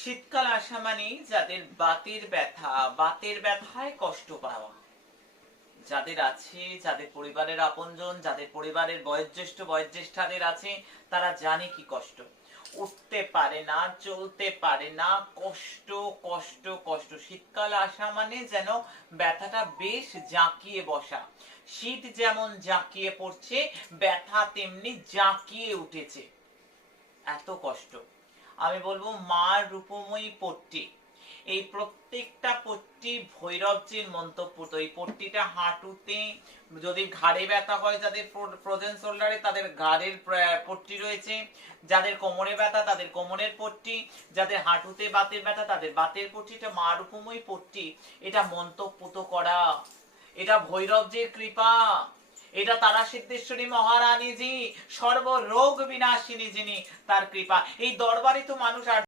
শীতকাল আসা মানেই যাদের বাতের ব্যথায় কষ্ট পাওয়া, যাদের আছে, যাদের পরিবারের আপনজন, যাদের পরিবারের বয়োজ্যেষ্ঠাদের আছে, তারা জানে কি কষ্ট। উঠতে পারে না, চলতে পারে না, কষ্ট কষ্ট কষ্ট। শীতকাল আসা মানে যেন ব্যথাটা বেশ জাঁকিয়ে বসা। শীত যেমন জাঁকিয়ে পড়ছে, ব্যথা তেমনি জাঁকিয়ে উঠেছে। এত কষ্ট। আমি বলবো মার রূপময়ী পট্টি, এই প্রত্যেকটা পট্টি ভৈরবজির মন্তব্য। তো এই পট্টিটা হাঁটুতে, যদি ঘাড়ে ব্যথা হয় যাদের ফ্রোজেন শোল্ডারে, তাদের ঘাড়ের পট্টি রয়েছে। যাদের কোমরে ব্যথা তাদের কোমরের পট্টি, যাদের হাঁটুতে বাতের ব্যথা তাদের বাতের পট্টি। এটা মা রূপময়ী পট্টি, এটা মন্তব্য করা, এটা ভৈরবজির কৃপা, এটা তারা সিদ্ধেশ্বরী মহারানীজি, সর্বরোগ বিনাশিনী যিনি, তার কৃপা। এই দরবারে তো মানুষ আর